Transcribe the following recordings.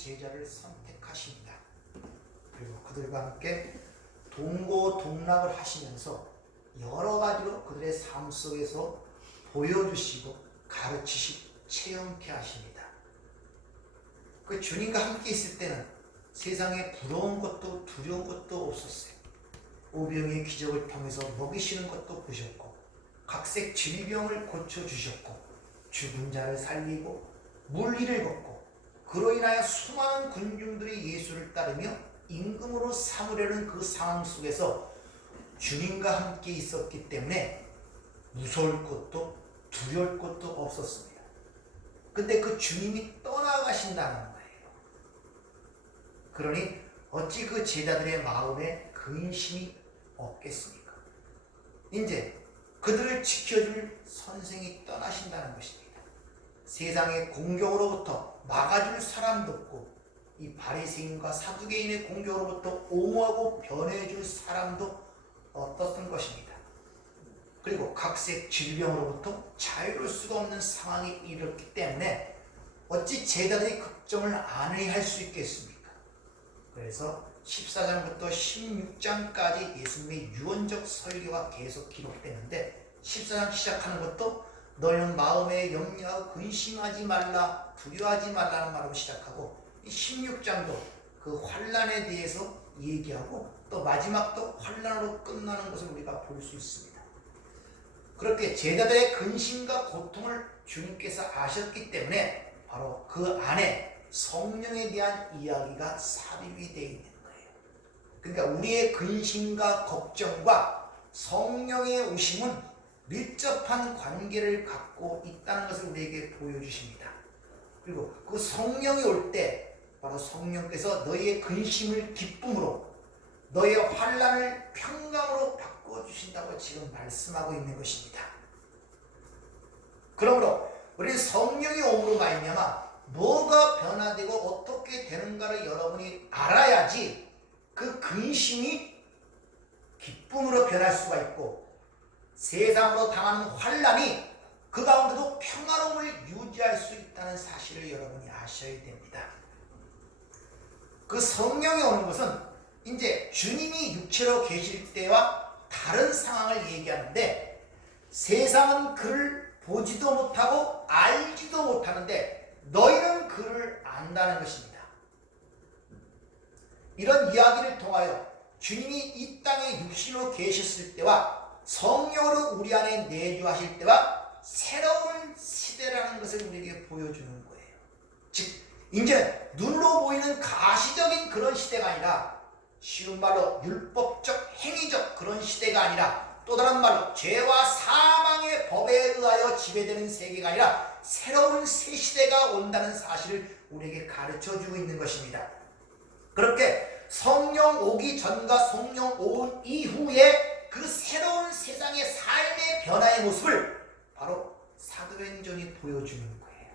제자를 선택하십니다. 그리고 그들과 함께 동고동락을 하시면서 여러 가지로 그들의 삶 속에서 보여주시고 가르치시고 체험케 하십니다. 그 주님과 함께 있을 때는 세상에 부러운 것도 두려운 것도 없었어요. 오병이의 기적을 통해서 먹이시는 것도 보셨고, 각색 질병을 고쳐주셨고, 죽은 자를 살리고 물리를 걷고, 그로 인하여 수많은 군중들이 예수를 따르며 임금으로 삼으려는 그 상황 속에서 주님과 함께 있었기 때문에 무서울 것도 두려울 것도 없었습니다. 근데 그 주님이 떠나가신다는 거예요. 그러니 어찌 그 제자들의 마음에 근심이 없겠습니까? 이제 그들을 지켜줄 선생이 떠나신다는 것입니다. 세상의 공경으로부터 막아줄 사람도 없고, 이 바리새인과 사두개인의 공경으로부터 옹호하고 변해줄 사람도 없었던 것입니다. 그리고 각색 질병으로부터 자유로울 수가 없는 상황이 이르렀기 때문에 어찌 제자들이 걱정을 안 해야 할 수 있겠습니까? 그래서 14장부터 16장까지 예수님의 유언적 설교가 계속 기록되는데, 14장 시작하는 것도 너희는 마음에 염려하고 근심하지 말라, 두려워하지 말라는 말로 시작하고, 16장도 그 환난에 대해서 얘기하고 또 마지막도 환난으로 끝나는 것을 우리가 볼 수 있습니다. 그렇게 제자들의 근심과 고통을 주님께서 아셨기 때문에 바로 그 안에 성령에 대한 이야기가 삽입이 되어 있는 거예요. 그러니까 우리의 근심과 걱정과 성령의 오심은 밀접한 관계를 갖고 있다는 것을 우리에게 보여주십니다. 그리고 그 성령이 올 때 바로 성령께서 너희의 근심을 기쁨으로, 너희의 환난을 평강으로 바꿔주신다고 지금 말씀하고 있는 것입니다. 그러므로 우리 성령이 옴으로 말미암아 뭐가 변화되고 어떻게 되는가를 여러분이 알아야지 그 근심이 기쁨으로 변할 수가 있고, 세상으로 당하는 환난이 그 가운데도 평화로움을 유지할 수 있다는 사실을 여러분이 아셔야 됩니다. 그 성령이 오는 것은 이제 주님이 육체로 계실 때와 다른 상황을 얘기하는데, 세상은 그를 보지도 못하고 알지도 못하는데 너희는 그를 안다는 것입니다. 이런 이야기를 통하여 주님이 이 땅에 육신으로 계셨을 때와 성령으로 우리 안에 내주하실 때와 새로운 시대라는 것을 우리에게 보여주는 거예요. 즉 이제 눈으로 보이는 가시적인 그런 시대가 아니라, 쉬운 말로 율법적 행위적 그런 시대가 아니라, 또 다른 말로 죄와 사망의 법에 의하여 지배되는 세계가 아니라 새로운 새 시대가 온다는 사실을 우리에게 가르쳐주고 있는 것입니다. 그렇게 성령 오기 전과 성령 온 이후에 그 새로운 세상의 삶의 변화의 모습을 바로 사도행전이 보여주는 거예요.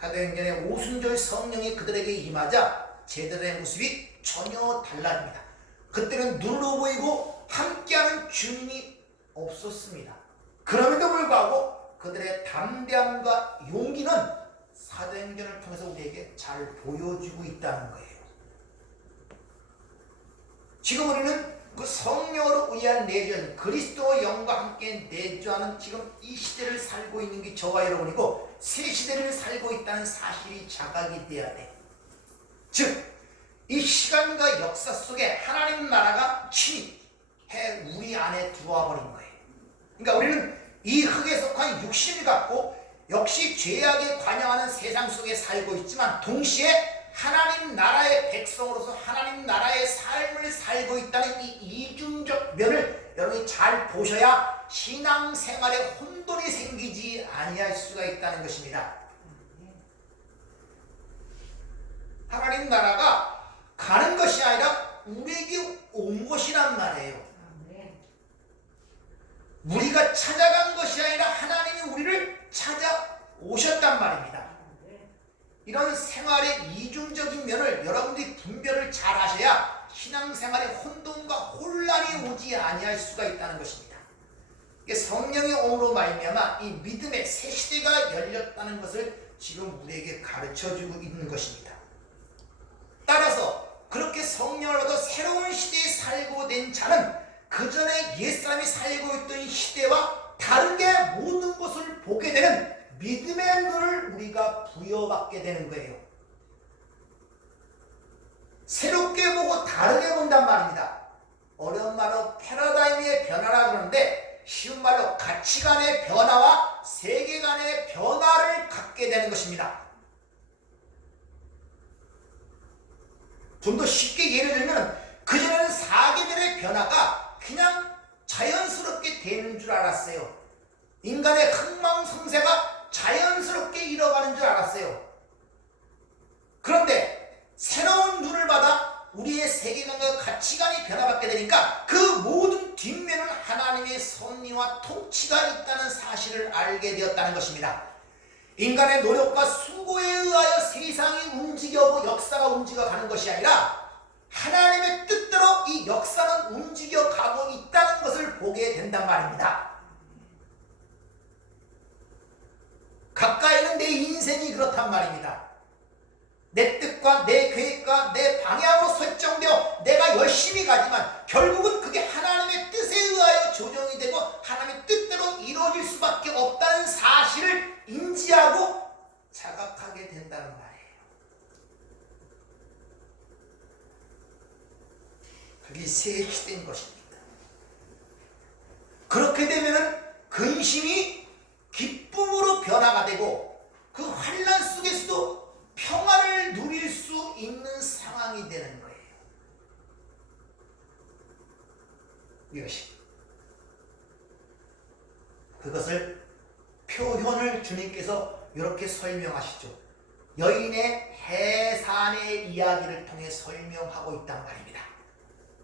사도행전의 오순절 성령이 그들에게 임하자 제자들의 모습이 전혀 달라집니다. 그때는 눈으로 보이고 함께하는 주님이 없었습니다. 그럼에도 불구하고 그들의 담대함과 용기는 사도행전을 통해서 우리에게 잘 보여주고 있다는 거예요. 지금 우리는 그 성령으로 의한 내주하는 그리스도의 영과 함께 내주하는 지금 이 시대를 살고 있는 게 저와 여러분이고, 새 시대를 살고 있다는 사실이 자각이 돼야 돼. 즉, 이 시간과 역사 속에 하나님 나라가 침입해 우리 안에 들어와 버린 거예요. 그러니까 우리는 이 흙에 속한 육신을 갖고 역시 죄악에 관여하는 세상 속에 살고 있지만, 동시에 하나님 나라의 백성으로서 하나님 나라의 삶을 살고 있다는 이 이중적 면을 여러분이 잘 보셔야 신앙생활에 혼돈이 생기지 아니할 수가 있다는 것입니다. 하나님 나라가 가는 것이 아니라 우리에게 온 것이란 말이에요. 우리가 찾아간 것이 아니라 하나님이 우리를 찾아오셨단 말입니다. 이런 생활의 이중적인 면을 여러분들이 분별을 잘 하셔야 신앙생활에 혼돈과 혼란이 오지 아니할 수가 있다는 것입니다. 성령의 옴으로 말미암아 이 믿음의 새 시대가 열렸다는 것을 지금 우리에게 가르쳐주고 있는 것입니다. 따라서 그렇게 성령을 얻어 새로운 시대에 살고 된 자는 그 전에 옛사람이 살고 있던 시대와 다르게 모든 것을 보게 되는 믿음의 눈을 우리가 부여받게 되는 거예요. 새롭게 보고 다르게 본단 말입니다. 어려운 말로 패러다임의 변화라 그러는데 쉬운 말로 가치관의 변화와 세계관의 변화를 갖게 되는 것입니다. 좀 더 쉽게 예를 들면 그전에는 사계절의 변화가 그냥 자연스럽게 되는 줄 알았어요. 인간의 흥망성쇠가 자연스럽게 일어가는 줄 알았어요. 그런데 새로운 눈을 받아 우리의 세계관과 가치관이 변화받게 되니까 그 모든 뒷면은 하나님의 섭리와 통치가 있다는 사실을 알게 되었다는 것입니다. 인간의 노력과 수고에 의하여 세상이 움직여고 역사가 움직여가는 것이 아니라 하나님의 뜻대로 이 역사는 움직여가고 있다는 것을 보게 된단 말입니다. 가까이는 내 인생이 그렇단 말입니다. 내 뜻과 내 계획과 내 방향으로 설정되어 내가 열심히 가지만 결국은 그게 하나님의 뜻에 의하여 조정이 되고 하나님의 뜻대로 이루어질 수밖에 없다는 사실을 인지하고 자각하게 된다는 말이에요. 그게 새 시대인 것입니다. 그렇게 되면은 근심이 기쁨으로 변화가 되고 그 환난 속에서도 평화를 누릴 수 있는 상황이 되는 거예요. 이것이 그것을 표현을 주님께서 이렇게 설명하시죠. 여인의 해산의 이야기를 통해 설명하고 있단 말입니다.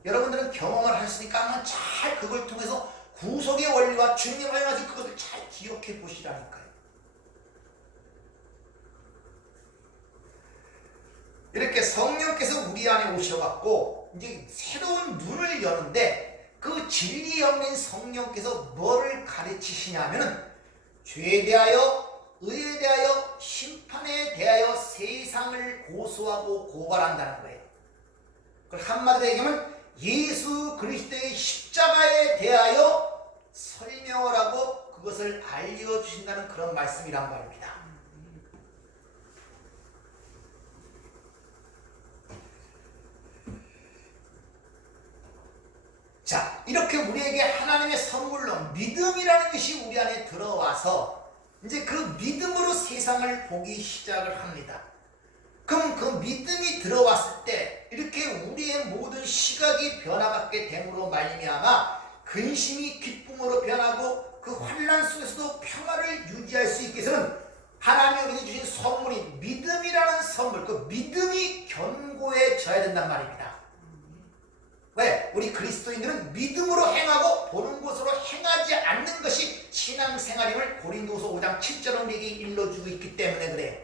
여러분들은 경험을 하셨으니까 아마 잘 그걸 통해서 구속의 원리와 주님의 말씀하신 그것을 잘 기억해 보시라니까요. 이렇게 성령께서 우리 안에 오셔갖고 이제 새로운 눈을 여는데 그 진리 영린 성령께서 뭐를 가르치시냐면은 죄에 대하여, 의에 대하여, 심판에 대하여 세상을 고소하고 고발한다는 거예요. 그걸 한마디로 얘기하면 예수 그리스도의 십자가에 대하여 설명을 하고 그것을 알려주신다는 그런 말씀이란 말입니다. 자, 이렇게 우리에게 하나님의 선물로 믿음이라는 것이 우리 안에 들어와서 이제 그 믿음으로 세상을 보기 시작을 합니다. 그럼 그 믿음이 들어왔을 때 이렇게 우리의 모든 시각이 변화받게 됨으로 말미암아 근심이 기쁨으로 변하고 그 환난 속에서도 평화를 유지할 수 있게 해서는 하나님이 우리에게 주신 선물이 믿음이라는 선물, 그 믿음이 견고해져야 된단 말입니다. 왜? 우리 그리스도인들은 믿음으로 행하고 보는 것으로 행하지 않는 것이 신앙생활임을 고린도서 5장 7절은 우리에게 일러주고 있기 때문에 그래요.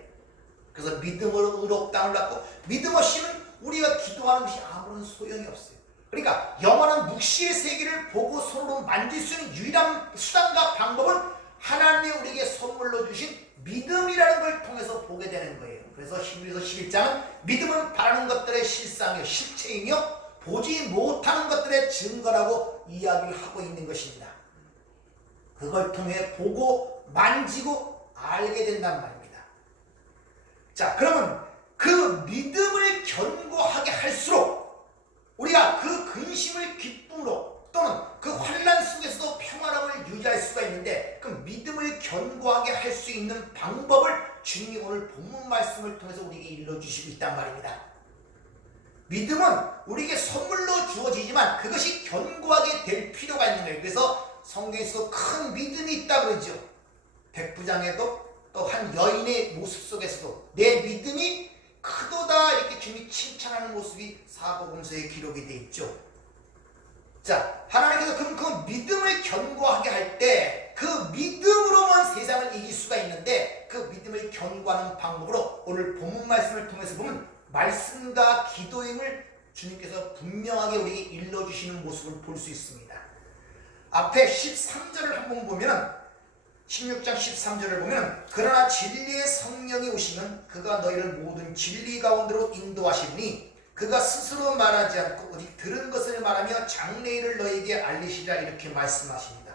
그래서 믿음으로 의롭다함을 받고 믿음 없이는 우리가 기도하는 것이 아무런 소용이 없어요. 그러니까 영원한 묵시의 세계를 보고 손으로 만질 수 있는 유일한 수단과 방법은 하나님이 우리에게 선물로 주신 믿음이라는 걸 통해서 보게 되는 거예요. 그래서 히브리서 11장은 믿음은 바라는 것들의 실상이요 실체이며 보지 못하는 것들의 증거라고 이야기를 하고 있는 것입니다. 그걸 통해 보고 만지고 알게 된단 말입니다. 자, 그러면 그 믿음을 견고하게 할수록 우리가 그 근심을 기쁨으로 또는 그 환난 속에서도 평화로움을 유지할 수가 있는데 그 믿음을 견고하게 할 수 있는 방법을 주님이 오늘 본문 말씀을 통해서 우리에게 일러주시고 있단 말입니다. 믿음은 우리에게 선물로 주어지지만 그것이 견고하게 될 필요가 있는 거예요. 그래서 성경에서 큰 믿음이 있다고 그러죠. 백부장에도 또 한 여인의 모습 속에서도 내 믿음이 크도다 이렇게 주님이 칭찬하는 모습이 사복음서에 기록이 되어 있죠. 자, 하나님께서 그럼 그 믿음을 견고하게 할 때 그 믿음으로만 세상을 이길 수가 있는데 그 믿음을 견고하는 방법으로 오늘 본문 말씀을 통해서 보면 말씀과 기도임을 주님께서 분명하게 우리에게 일러주시는 모습을 볼 수 있습니다. 앞에 13절을 한번 보면 16장 13절을 보면 그러나 진리의 성령이 오시면 그가 너희를 모든 진리 가운데로 인도하시니 그가 스스로 말하지 않고 오직 들은 것을 말하며 장래일을 너희에게 알리시리라 이렇게 말씀하십니다.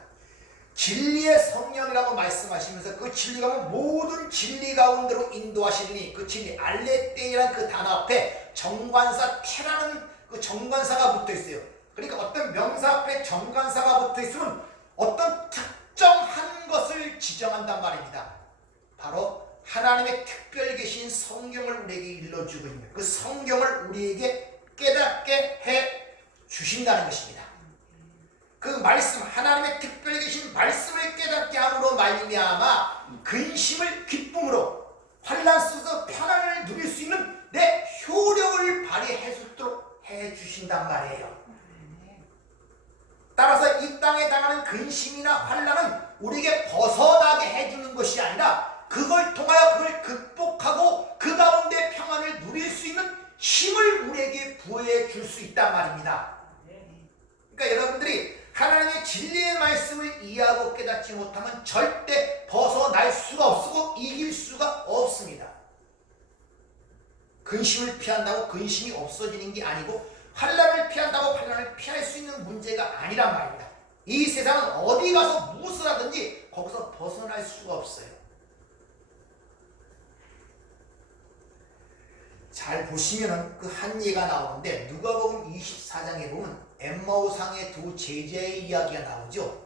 진리의 성령이라고 말씀하시면서 그 진리가 모든 진리 가운데로 인도하시니 그 진리 알레떼이라는 그 단어 앞에 정관사 테라는 그 정관사가 붙어 있어요. 그러니까 어떤 명사 앞에 정관사가 붙어 있으면 어떤 특정한 것을 지정한단 말입니다. 바로 하나님의 특별 계신 성경을 우리에게 일러주고 있는 그 성경을 우리에게 깨닫게 해 주신다는 것입니다. 그 말씀, 하나님의 특별 계신 말씀을 깨닫게 함으로 말미암아 근심을 기쁨으로 환난 속에서 평안을 누릴 수 있는 내 효력을 발휘해 주도록 해 주신단 말이에요. 따라서 이 땅에 당하는 근심이나 환난은 우리에게 벗어나게 해주는 것이 아니라 그걸 통하여 그걸 극복하고 그 가운데 평안을 누릴 수 있는 힘을 우리에게 부여해 줄 수 있단 말입니다. 그러니까 여러분들이 하나님의 진리의 말씀을 이해하고 깨닫지 못하면 절대 벗어날 수가 없고 이길 수가 없습니다. 근심을 피한다고 근심이 없어지는 게 아니고 환난을 피한다고 환난을 피할 수 있는 문제가 아니란 말입니다. 이 세상은 어디 가서 무엇을 하든지 거기서 벗어날 수가 없어요. 잘 보시면은 그 한 예가 나오는데 누가복음 24장에 보면 엠마오상의 두 제자의 이야기가 나오죠.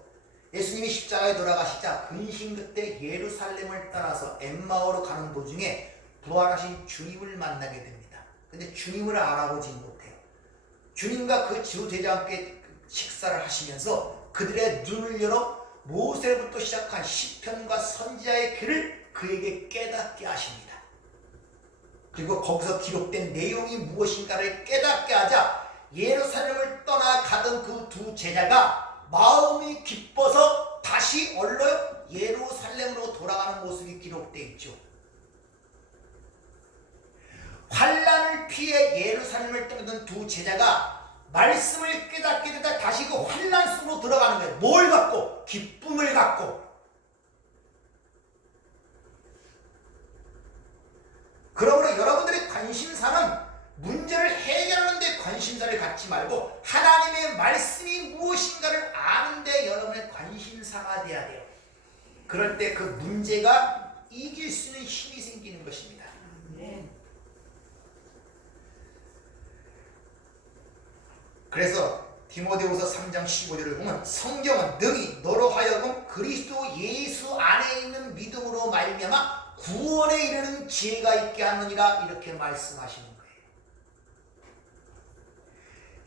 예수님이 십자가에 돌아가시자 근심 끝에 예루살렘을 따라서 엠마오로 가는 도중에 부활하신 주님을 만나게 됩니다. 근데 주님을 알아보지 못해요. 주님과 그 지도제자와 함께 식사를 하시면서 그들의 눈을 열어 모세부터 시작한 시편과 선지자의 글을 그에게 깨닫게 하십니다. 그리고 거기서 기록된 내용이 무엇인가를 깨닫게 하자 예루살렘을 떠나가던 그 두 제자가 마음이 기뻐서 다시 얼른 예루살렘으로 돌아가는 모습이 기록되어 있죠. 환난을 피해 예루살렘을 떠나던 두 제자가 말씀을 깨닫게 되다 다시 그 환난 속으로 들어가는 거예요. 뭘 갖고? 기쁨을 갖고. 그러므로 여러분들의 관심사는 문제를 해결하는 데 관심사를 갖지 말고 하나님의 말씀이 무엇인가를 아는 데 여러분의 관심사가 돼야 돼요. 그럴 때 그 문제가 이길 수 있는 힘이 생기는 것입니다. 그래서 디모데후서 3장 15절을 보면 성경은 능히 너로 하여금 그리스도 예수 안에 있는 믿음으로 말미암아 구원에 이르는 지혜가 있게 하느니라 이렇게 말씀하시는 거예요.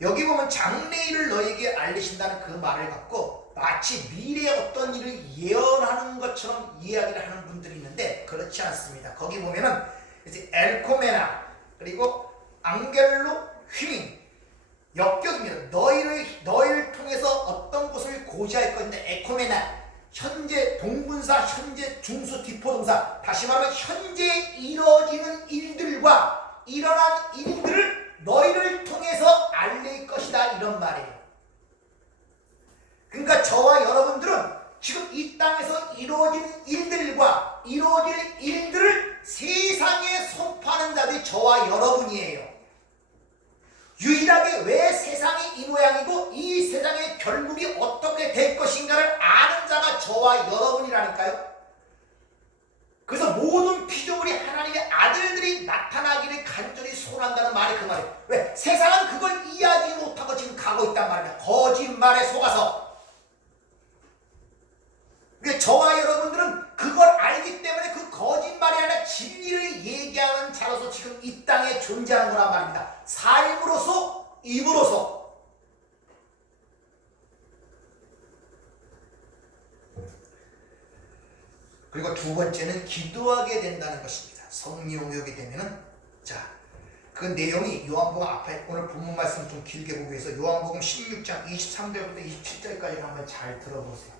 여기 보면 장래일을 너에게 알리신다는 그 말을 갖고 마치 미래의 어떤 일을 예언하는 것처럼 이야기를 하는 분들이 있는데 그렇지 않습니다. 거기 보면은 이제 엘코메나 그리고 앙겔로 휘민 역격입니다. 너희를 통해서 어떤 것을 고지할 것인데 에코메나 현재 동분사, 현재 중수 디포동사 다시 말하면 현재 이루어지는 일들과 일어난 일들을 너희를 통해서 알릴 것이다 이런 말이에요. 그러니까 저와 여러분들은 지금 이 땅에서 이루어지는 일들과 이루어질 일들을 세상에 선포하는 자들이 저와 여러분이에요. 유일하게 왜 세상이 이 모양이고 이 세상의 결국이 어떻게 될 것인가를 아는 자가 저와 여러분이라니까요. 그래서 모든 피조물이 하나님의 아들들이 나타나기를 간절히 소원한다는 말이 그 말이에요. 왜? 세상은 그걸 이해하지 못하고 지금 가고 있단 말입니다. 거짓말에 속아서. 그러니까 저와 여러분들은 그걸 알기 때문에 그 거짓말이 아니라 진리를 얘기하는 자로서 지금 이 땅에 존재하는 거란 말입니다. 삶으로서 입으로서. 그리고 두 번째는 기도하게 된다는 것입니다. 성령이 오게 되면은 그 내용이 요한복음 앞에 오늘 본문 말씀 좀 길게 보기 위해서 요한복음 16장 23절부터 27절까지 한번 잘 들어보세요.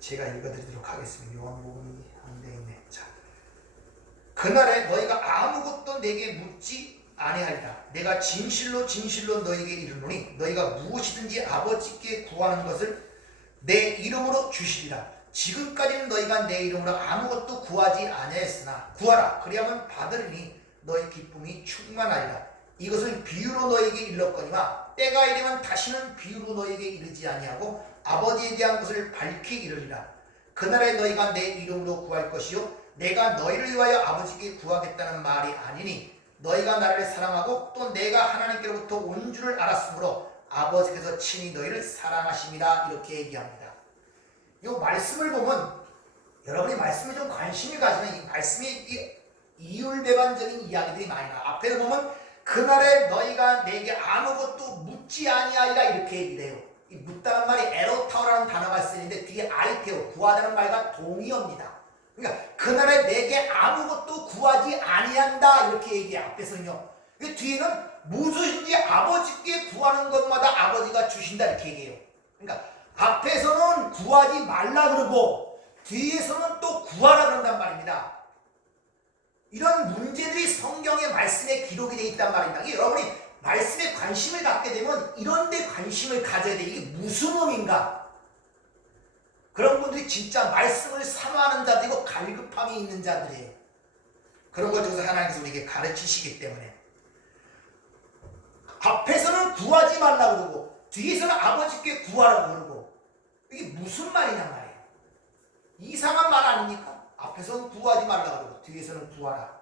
제가 읽어드리도록 하겠습니다. 요한복음이 안 돼 있네. 그날에 너희가 아무것도 내게 묻지 아니하리라. 내가 진실로 진실로 너희에게 이르노니 너희가 무엇이든지 아버지께 구하는 것을 내 이름으로 주시리라. 지금까지는 너희가 내 이름으로 아무것도 구하지 아니하였으나 구하라 그리하면 받으리니 너희 기쁨이 충만하리라. 이것을 비유로 너희에게 일렀거니와 때가 이르면 다시는 비유로 너희에게 이르지 아니하고 아버지에 대한 것을 밝히 이르리라. 그날에 너희가 내 이름으로 구할 것이요 내가 너희를 위하여 아버지께 구하겠다는 말이 아니니 너희가 나를 사랑하고 또 내가 하나님께로부터 온 줄을 알았으므로 아버지께서 친히 너희를 사랑하심이라. 이렇게 얘기합니다. 이 말씀을 보면 여러분이 말씀에 좀 관심이 가지면 이 말씀이 이율배반적인 이야기들이 많이 나와요. 앞에도 보면 그날에 너희가 내게 아무것도 묻지 아니하리라 이렇게 얘기를 해요. 이 묻다는 말이 에로타오라는 단어가 쓰이는데 뒤에 아이테오 구하다는 말과 동의어입니다. 그러니까 그날에 내게 아무것도 구하지 아니한다 이렇게 얘기해. 앞에서는요. 뒤에는 무엇인지 아버지께 구하는 것마다 아버지가 주신다 이렇게 얘기해요. 그러니까 앞에서는 구하지 말라 그러고 뒤에서는 또 구하라 그런단 말입니다. 이런 문제들이 성경의 말씀에 기록이 되어 있단 말입니다. 여러분이 말씀에 관심을 갖게 되면 이런 데 관심을 가져야 돼. 이게 무슨 의미인가? 그런 분들이 진짜 말씀을 사모하는 자들이고 갈급함이 있는 자들이에요. 그런 걸 통해서 하나님께서 우리에게 가르치시기 때문에 앞에서는 구하지 말라고 그러고 뒤에서는 아버지께 구하라고 그러고 이게 무슨 말이냐 말이에요. 이상한 말 아닙니까? 앞에서는 구하지 말라고 그러고 뒤에서는 구하라.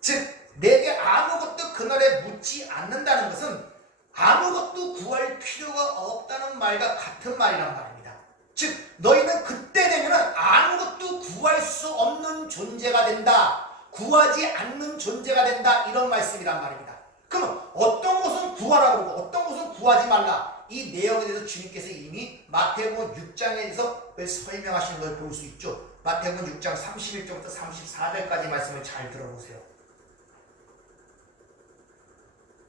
즉 내게 아무것도 그날에 묻지 않는다는 것은 아무것도 구할 필요가 없다는 말과 같은 말이란 말입니다. 즉 너희는 그때 되면 아무것도 구할 수 없는 존재가 된다. 구하지 않는 존재가 된다. 이런 말씀이란 말입니다. 그럼 어떤 것은 구하라 그러고 어떤 것은 구하지 말라. 이 내용에 대해서 주님께서 이미 마태복음 6장에서 설명하시는 걸 볼 수 있죠. 마태복음 6장 31절부터 34절까지 말씀을 잘 들어보세요.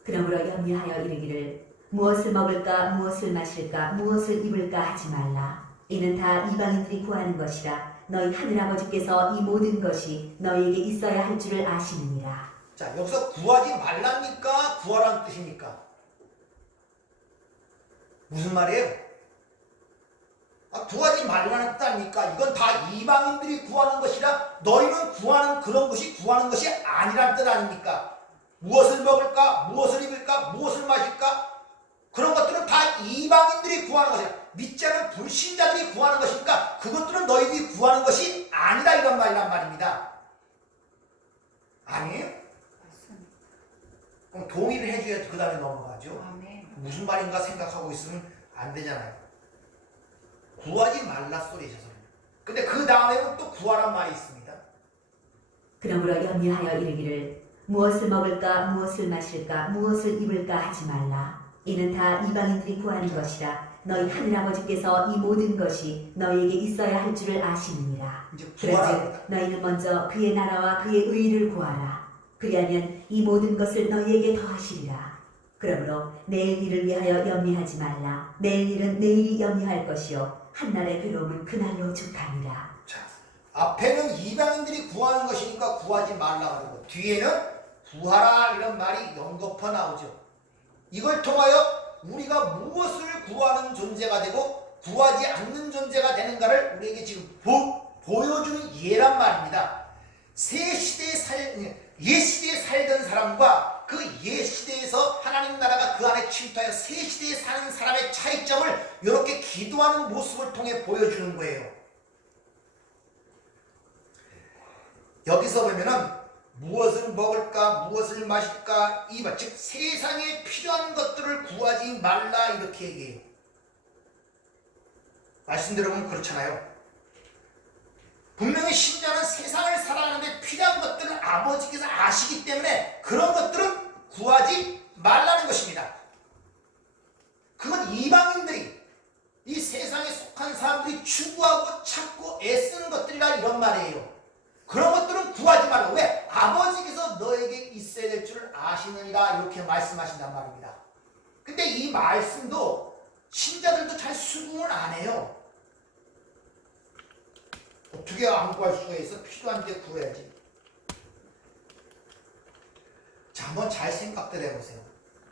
그러므로 염려하여 이르기를 무엇을 먹을까 무엇을 마실까 무엇을 입을까 하지 말라. 이는 다 이방인들이 구하는 것이라. 너희 하늘아버지께서 이 모든 것이 너희에게 있어야 할 줄을 아시느니라. 자, 여기서 구하지 말라니까 구하라는 뜻입니까? 무슨 말이에요? 구하지 말라는 뜻 아닙니까? 이건 다 이방인들이 구하는 것이라 너희는 구하는 그런 것이 구하는 것이 아니란 뜻 아닙니까? 무엇을 먹을까? 무엇을 입을까? 무엇을 마실까? 그런 것들은 다 이방인들이 구하는 것이라. 믿지 않은 불신자들이 구하는 것이니까 그것들은 너희들이 구하는 것이 아니다 이런 말이란 말입니다. 아니에요? 그럼 동의를 해줘야 그 다음에 넘어가죠. 아멘. 무슨 말인가 생각하고 있으면 안 되잖아요. 구하지 말라 소리셔서. 근데 그 다음에는 또 구하란 말이 있습니다. 그러므로 염려하여 이르기를 무엇을 먹을까 무엇을 마실까 무엇을 입을까 하지 말라. 이는 다 이방인들이 구하는 것이라. 너희 하늘아버지께서 이 모든 것이 너희에게 있어야 할 줄을 아시느니라. 그런즉 너희는 먼저 그의 나라와 그의 의를 구하라. 그리하면 이 모든 것을 너희에게 더하시리라. 그러므로 내일 일을 위하여 염려하지 말라. 내일 일은 내일이 염려할 것이요 한날의 괴로움은 그날로 족하니라. 자, 앞에는 이방인들이 구하는 것이니까 구하지 말라 그러고 뒤에는 구하라 이런 말이 연거푸 나오죠. 이걸 통하여 우리가 무엇을 구하는 존재가 되고 구하지 않는 존재가 되는가를 우리에게 지금 보여주는 예란 말입니다. 옛 시대에 살던 사람과 그 옛 시대에서 하나님 나라가 그 안에 침투하여 새 시대에 사는 사람의 차이점을 이렇게 기도하는 모습을 통해 보여주는 거예요. 여기서 보면은 무엇을 먹을까 무엇을 마실까 이봐 즉 세상에 필요한 것들을 구하지 말라 이렇게 얘기해요. 말씀대로 보면 그렇잖아요. 분명히 신자는 세상을 살아가는데 필요한 것들은 아버지께서 아시기 때문에 그런 것들은 구하지 말라는 것입니다. 그건 이방인들이 이 세상에 속한 사람들이 추구하고 찾고 애쓰는 것들이라 이런 말이에요. 그런 것들은 구하지 말라고. 왜? 아버지께서 너에게 있어야 될 줄을 아시느니라 이렇게 말씀하신단 말입니다. 근데 이 말씀도 신자들도 잘 수긍을 안 해요. 어떻게 안 구할 수가 있어? 필요한데 구해야지. 자, 한번 잘 생각들 해보세요.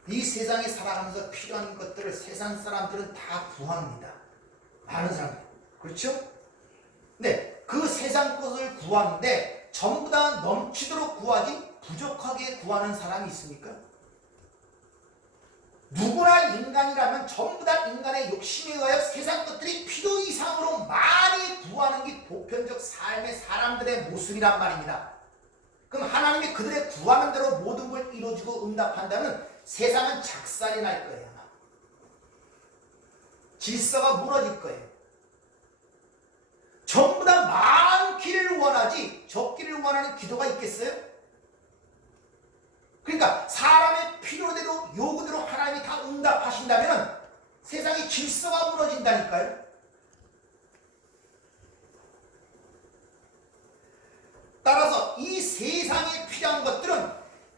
이 세상에 살아가면서 필요한 것들을 세상 사람들은 다 구합니다. 많은 사람들. 그렇죠? 세상 것을 구하는데 전부 다 넘치도록 구하지 부족하게 구하는 사람이 있습니까? 누구나 인간이라면 전부 다 인간의 욕심에 의하여 세상 것들이 필요 이상으로 많이 구하는 게 보편적 삶의 사람들의 모습이란 말입니다. 그럼 하나님이 그들의 구하는 대로 모든 걸 이루어주고 응답한다면 세상은 작살이 날 거예요. 아마. 질서가 무너질 거예요. 전부 다 많기를 원하지 적기를 원하는 기도가 있겠어요? 그러니까 사람의 필요대로 요구대로 하나님이 다 응답하신다면 세상의 질서가 무너진다니까요. 따라서 이 세상에 필요한 것들은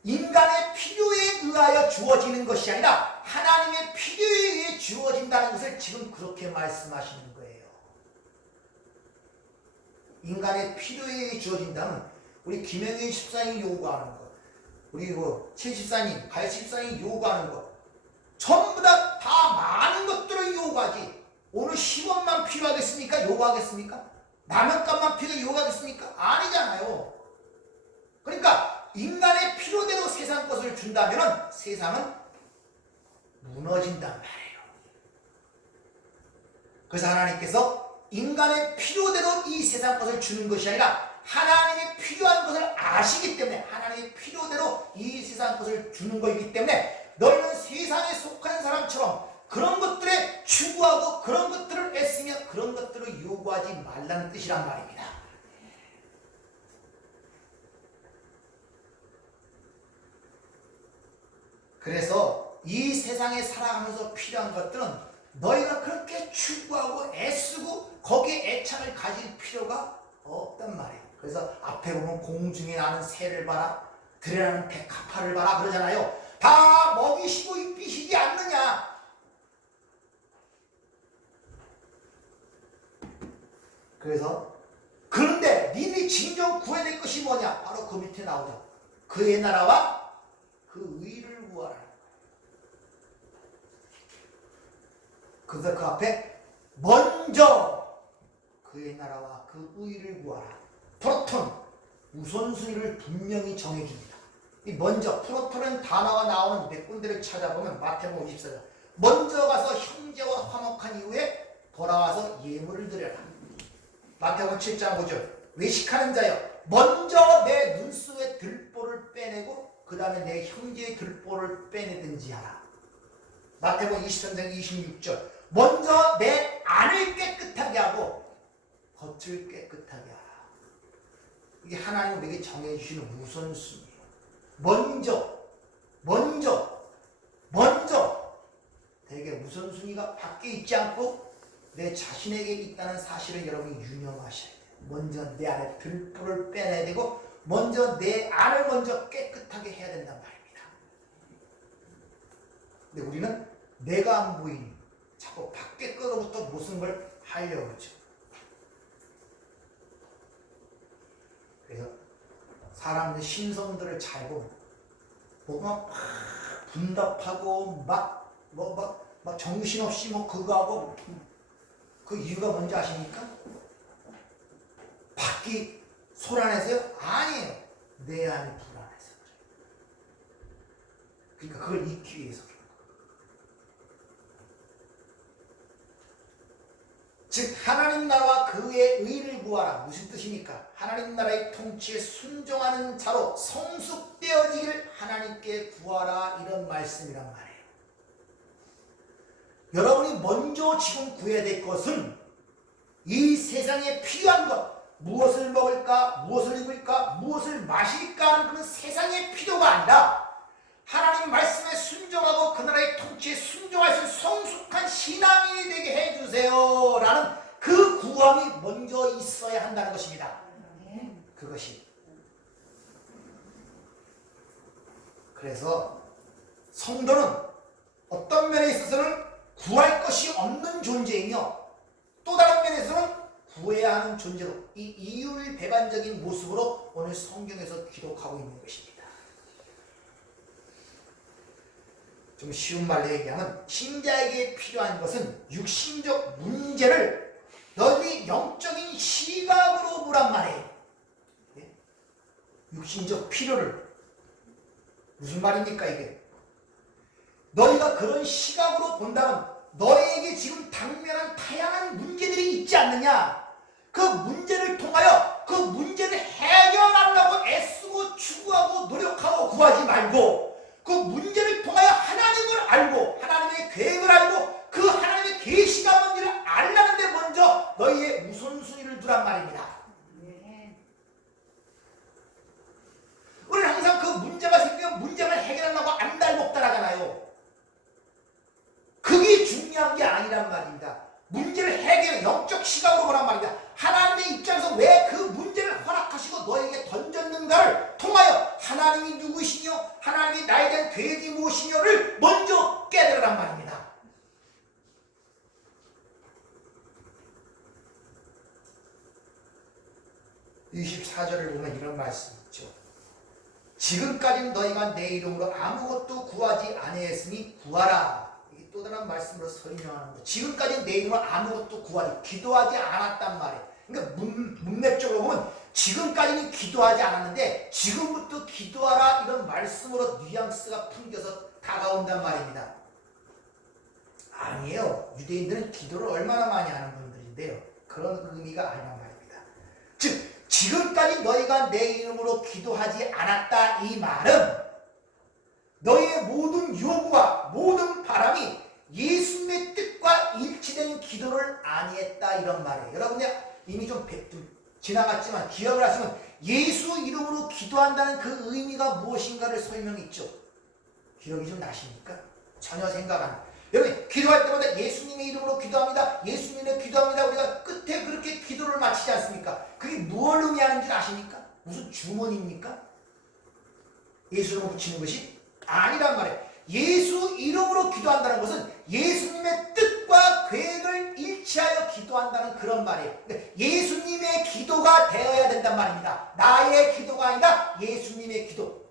인간의 필요에 의하여 주어지는 것이 아니라 하나님의 필요에 의해 주어진다는 것을 지금 그렇게 말씀하시는 거예요. 인간의 필요에 의해 주어진다면 우리 김영희 집사님이 요구하는 것, 우리 최 집사님, 갈 집사님이 요구하는 것 전부 다 많은 것들을 요구하지 오늘 10원만 필요하겠습니까? 요구하겠습니까? 라면값만 필요해 요구하겠습니까? 아니잖아요. 그러니까 인간의 필요대로 세상 것을 준다면 세상은 무너진단 말이에요. 그래서 하나님께서 인간의 필요대로 이 세상 것을 주는 것이 아니라 하나님의 필요한 것을 아시기 때문에 하나님의 필요대로 이 세상 것을 주는 것이기 때문에 너희는 세상에 속한 사람처럼 그런 것들에 추구하고 그런 것들을 애쓰며 그런 것들을 요구하지 말라는 뜻이란 말입니다. 그래서 이 세상에 살아가면서 필요한 것들은 너희가 그렇게 추구하고 애쓰고 거기에 애착을 가질 필요가 없단 말이에요. 그래서 앞에 보면 공중에 나는 새를 봐라, 들에 나는 백합화를 봐라 그러잖아요. 다 먹이시고 입히시지 않느냐. 그래서 그런데 니네 진정 구해야 될 것이 뭐냐? 바로 그 밑에 나오죠. 그의 나라와 그 의를 구하라. 그래서 그 앞에 먼저 그의 나라와 그 의를 구하라. 프로톤 우선순위를 분명히 정해줍니다. 이 먼저 프로톤은 단어가 나오는 몇 군데를 찾아보면 마태복음 24장 먼저 가서 형제와 화목한 이후에 돌아와서 예물을 드려라. 마태복음 7장 5절 외식하는 자여 먼저 내 눈썹의 들보를 빼내고 그 다음에 내 형제의 들보를 빼내든지 하라. 마태복음 23장 26절 먼저 내 안을 깨끗하게 하고 겉을 깨끗하게 하라. 이게 하나님은 내게 정해주시는 우선순위예요. 먼저 되게 우선순위가 밖에 있지 않고 내 자신에게 있다는 사실을 여러분이 유념하셔야 돼요. 먼저 내 안에 들보를 빼내야 되고 먼저 내 안을 먼저 깨끗하게 해야 된단 말입니다. 근데 우리는 내가 안 보이니 자꾸 밖에 거로부터 무슨 걸 하려고 그러죠. 그래서 사람들 신성들을 잘 보면 막 분답하고 막 정신없이 그거 하고 그 이유가 뭔지 아십니까? 밖이 소란해서요? 아니에요. 내 안이 불안해서 그래요. 그러니까 그걸 잊기 위해서 그래요. 즉 하나님 나라와 그의 의를 구하라. 무슨 뜻입니까? 하나님 나라의 통치에 순종하는 자로 성숙되어지기를 하나님께 구하라 이런 말씀이란 말이에요. 여러분이 먼저 지금 구해야 될 것은 이 세상에 필요한 것 무엇을 먹을까 무엇을 입을까 무엇을 마실까 하는 그런 세상의 필요가 아니라 하나님 말씀에 순종하고 그 나라의 통치에 순종할 수 있는 성숙한 신앙인이 되게 해주세요 라는 그 구함이 먼저 있어야 한다는 것입니다. 그것이 그래서 성도는 어떤 면에 있어서는 구할 것이 없는 존재이며 또 다른 면에서는 구해야 하는 존재로 이 이율배반적인 모습으로 오늘 성경에서 기록하고 있는 것입니다. 좀 쉬운 말로 얘기하면 신자에게 필요한 것은 육신적 문제를 너희들이 영적인 시각으로 보란 말이에요. 예? 육신적 필요를. 무슨 말입니까 이게? 너희가 그런 시각으로 본다면 너희에게 지금 당면한 다양한 문제들이 있지 않느냐? 그 문제를 통하여 그 문제를 해결하려고 애쓰고 추구하고 노력하고 구하지 말고 그 문제를 통하여 하나님을 알고 하나님의 계획을 알고 그 하나님의 계시가 뭔지를 알라는데 먼저 너희의 우선순위를 두란 말입니다. 우리는 항상 그 문제가 생기면 문제를 해결하려고 안달복달 하잖아요. 그게 중요한 게 아니란 말입니다. 문제를 해결해 영적 시각으로 보란 말입니다. 하나님의 입장에서 왜 그 문제를 허락하시고 너에게 던졌는가를 통하여 하나님이 누구시며 하나님이 나에 대한 계획이 무엇이냐를 먼저 깨달으란 말입니다. (24절을) 보면 이런 말씀이 있죠. 지금까지는 너희가 내 이름으로 아무것도 구하지 아니했으니 구하라. 이게 또 다른 말씀으로 설명하는 거. 지금까지는 내 이름으로 아무것도 구하지 기도하지 않았단 말이에요. 그러니까 문맥적으로 보면 지금까지는 기도하지 않았는데 지금부터 기도하라 이런 말씀으로 뉘앙스가 풍겨서 다가온단 말입니다. 아니에요. 유대인들은 기도를 얼마나 많이 하는 분들인데요. 그런 의미가 아니란 말입니다. 즉 지금까지 너희가 내 이름으로 기도하지 않았다 이 말은 너희의 모든 요구와 모든 바람이 예수님의 뜻과 일치되는 기도를 아니했다 이런 말이에요. 여러분이 이미 좀 지나갔지만 기억을 하시면 예수 이름으로 기도한다는 그 의미가 무엇인가를 설명했죠. 기억이 좀 나십니까? 전혀 생각 안 해요. 여러분 기도할 때마다 예수님의 이름으로 기도합니다. 예수님의 기도합니다. 우리가 끝에 그렇게 기도를 마치지 않습니까? 그게 무엇을 의미하는지 아십니까? 무슨 주문입니까? 예수 이름으로 붙이는 것이 아니란 말이에요. 예수 이름으로 기도한다는 것은 예수님의 뜻과 계획을 일치하여 기도한다는 그런 말이에요. 그러니까 예수님의 기도가 되어야 된단 말입니다. 나의 기도가 아니라 예수님의 기도.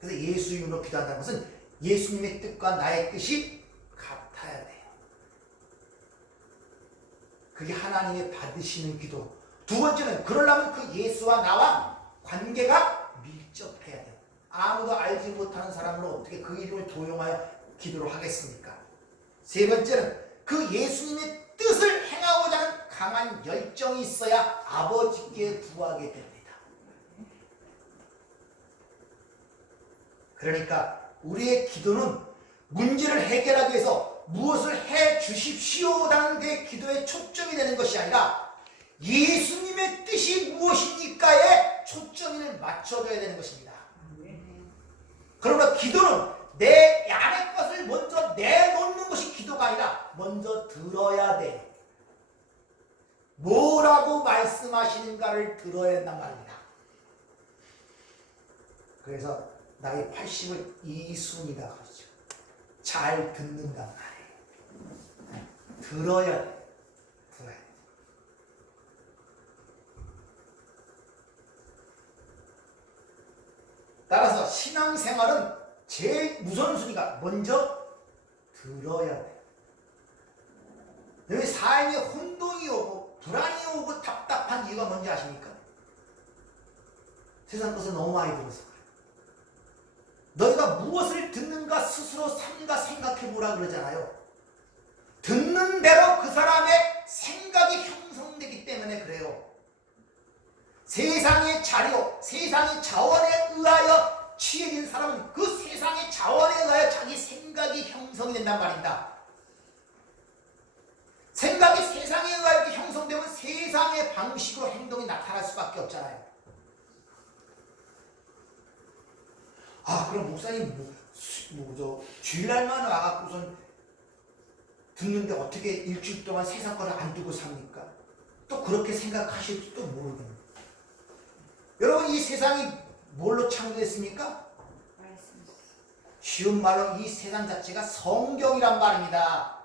그래서 예수 이름으로 기도한다는 것은 예수님의 뜻과 나의 뜻이 같아야 돼요. 그게 하나님의 받으시는 기도. 두 번째는 그러려면 그 예수와 나와 관계가 밀접해야 돼요. 아무도 알지 못하는 사람으로 어떻게 그 이름을 도용하여 기도를 하겠습니까? 세 번째는 그 예수님의 뜻을 행하고자 하는 강한 열정이 있어야 아버지께 구하게 됩니다. 그러니까 우리의 기도는 문제를 해결하기 위해서 무엇을 해 주십시오라는 게 기도의 초점이 되는 것이 아니라 예수님의 뜻이 무엇입니까에 초점을 맞춰줘야 되는 것입니다. 그러나 기도는 내 안의 것을 먼저 내놓는 것이 기도가 아니라 먼저 들어야 돼. 뭐라고 말씀하시는가를 들어야 된단 말입니다. 그래서 나이 80을 이순이다 그러죠. 잘 듣는단 말이에요. 들어야 돼. 들어야 돼. 따라서 신앙생활은 제일 우선순위가 먼저 들어야 돼. 여기 삶에 혼동이 오고 불안이 오고 답답한 이유가 뭔지 아십니까? 세상 것을 너무 많이 들어서 그래. 너희가 무엇을 듣는가 스스로 삼가 생각해보라 그러잖아요. 듣는 대로 그 사람의 생각이 형성되기 때문에 그래요. 세상의 자료, 세상의 자원에 의하여 취해진 사람은 그 세상의 자원에 의하여 자기 생각이 형성이 된단 말입니다. 생각이 세상에 의하여 형성되면 세상의 방식으로 행동이 나타날 수밖에 없잖아요. 아, 그럼 목사님 주일날만 와갖고선 듣는데 어떻게 일주일 동안 세상 거를 안 두고 삽니까? 또 그렇게 생각하실지도 모르겠네요. 여러분 이 세상이 뭘로 창조됐습니까? 쉬운 말로 이 세상 자체가 성경이란 말입니다.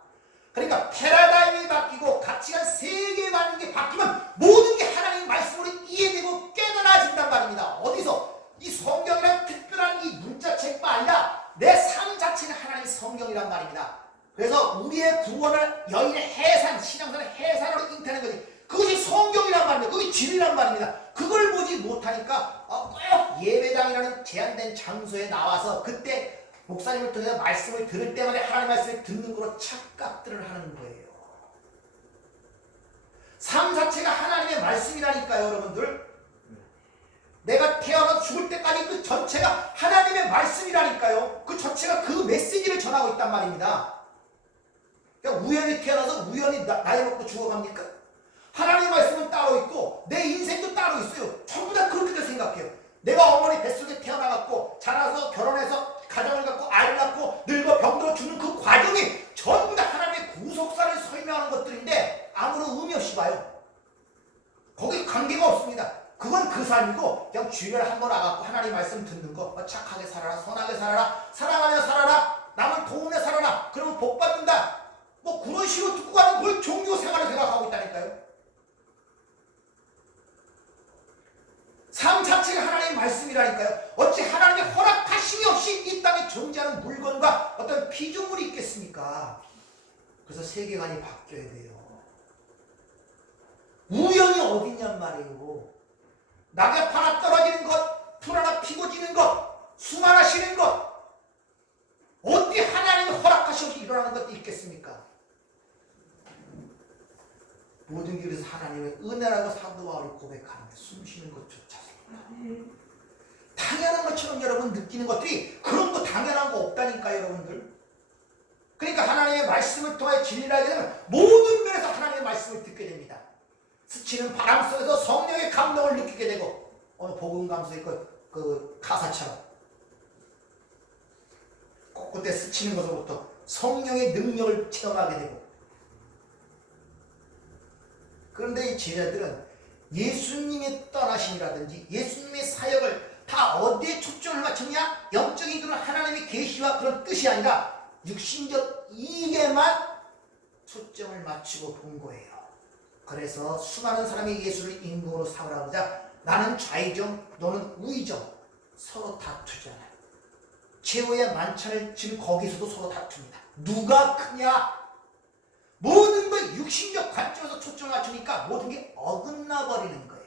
그러니까 패러다임이 바뀌고 가치관 세계관이 바뀌면 모든 게 하나님의 말씀으로 이해되고 깨달아진단 말입니다. 어디서? 이 성경이란 특별한 이 문자책만 아니라 내 삶 자체는 하나님의 성경이란 말입니다. 그래서 우리의 구원을 여인의 해산, 신앙생활의 해산으로 잉태하는 거지. 그것이 성경이란 말입니다. 그것이 진리란 말입니다. 그걸 보지 못하니까 꼭 예배당이라는 제한된 장소에 나와서 그때 목사님을 통해서 말씀을 들을 때마다 하나님의 말씀을 듣는 거로 착각들을 하는 거예요. 삶 자체가 하나님의 말씀이라니까요, 여러분들. 내가 태어나 죽을 때까지 그 전체가 하나님의 말씀이라니까요. 그 전체가 그 메시지를 전하고 있단 말입니다. 그러니까 우연히 태어나서 우연히 나이 먹고 죽어갑니까? 하나님의 말씀은 따로 있고 내 인생도 따로 있어요. 전부 다 그렇게 생각해요. 내가 어머니 뱃속에 태어나갖고 자라서 결혼해서 가정을 갖고 아이를 낳고 늙어 병들어 죽는 그 과정이 전부 다 하나님의 구속사를 설명하는 것들인데 아무런 의미 없이 봐요. 거기 관계가 없습니다. 그건 그 삶이고 그냥 주일에 한번 와갖고 하나님 말씀 듣는 거, 착하게 살아라, 선하게 살아라, 사랑하며 살아라, 남을 도우며 살아라, 그러면 복 받는다, 뭐 그런 식으로 듣고 가는 걸 종교 생활을 생각하고 있다니까요. 삶 자체가 하나님의 말씀이라니까요. 어찌 하나님의 허락하심이 없이 이 땅에 존재하는 물건과 어떤 피조물이 있겠습니까? 그래서 세계관이 바뀌어야 돼요. 우연이 어딨냔 말이에요. 낙엽 하나 떨어지는 것, 풀 하나 피고 지는 것, 숨 하나 쉬는 것, 어디 하나님의 허락하심 없이 일어나는 것도 있겠습니까? 모든 길에서 하나님의 은혜라고 사도 바울이 고백하는데 숨 쉬는 것조차 당연한 것처럼 여러분 느끼는 것들이 그런 거 당연한 거 없다니까요, 여러분들. 그러니까 하나님의 말씀을 통해 진리를 하게 되면 모든 면에서 하나님의 말씀을 듣게 됩니다. 스치는 바람 속에서 성령의 감동을 느끼게 되고, 오늘 복음 감수의 그 가사처럼 그때 스치는 것으로부터 성령의 능력을 체험하게 되고. 그런데 이 제자들은 예수님의 떠나심이라든지 예수님의 사역을 다 어디에 초점을 맞췄냐? 영적인 그런 하나님의 계시와 그런 뜻이 아니라 육신적 이익에만 초점을 맞추고 본 거예요. 그래서 수많은 사람이 예수를 임금으로 삼으라고자 나는 좌의정, 너는 우의정, 서로 다투잖아요. 최후의 만찬을 지금 거기서도 서로 다툽니다. 누가 크냐? 모든 걸 육신적 관점에서 초점을 맞추니까 모든 게 어긋나 버리는 거예요.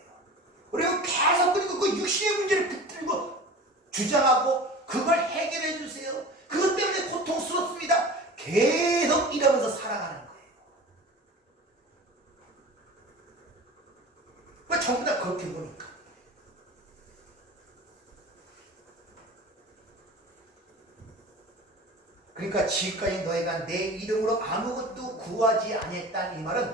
그리고 계속 그리고 그 육신의 문제를 붙들고 주장하고 그걸 해결해 주세요. 그것 때문에 고통스럽습니다. 계속 이러면서 살아가는 거예요. 왜 전부 다 그렇게 보니까. 그러니까 지금까지 너희가 내 이름으로 아무것도 구하지 아니했다는 이 말은